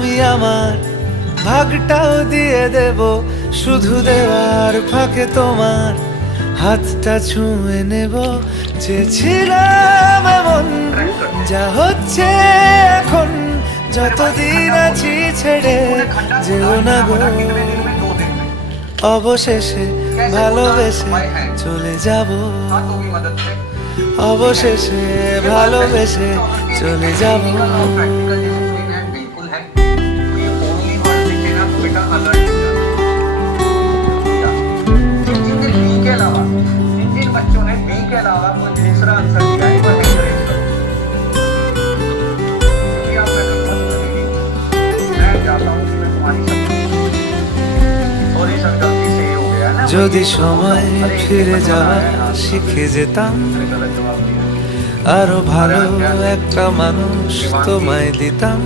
আমি আমার ভাগটাও দিয়ে দেব, শুধু দেওয়ার ফাঁকে তোমার হাতটা ছুঁয়ে নেব। চেয়েছিলাম এমন, যা হচ্ছে এখন, যতদিন আছি ছেড়ে যেও না গো। অবশেষে ভালোবেসে চলে যাব, অবশেষে ভালোবেসে চলে যাব। जिन बच्चों ने बी के अलावा कोई दूसरा आंसर दिया है वो नहीं करेंगे, क्योंकि आप मैं करता हूँ करेंगे। मैं चाहता हूँ कि मैं तुम्हारी सॉरी सर, गलती से ये हो गया ना। যদি সময় ফিরে যাওয়া শিখে যেতাম, गलत जवाब दिया। আরো ভালো একটা মানুষ তোমায় দিতাম।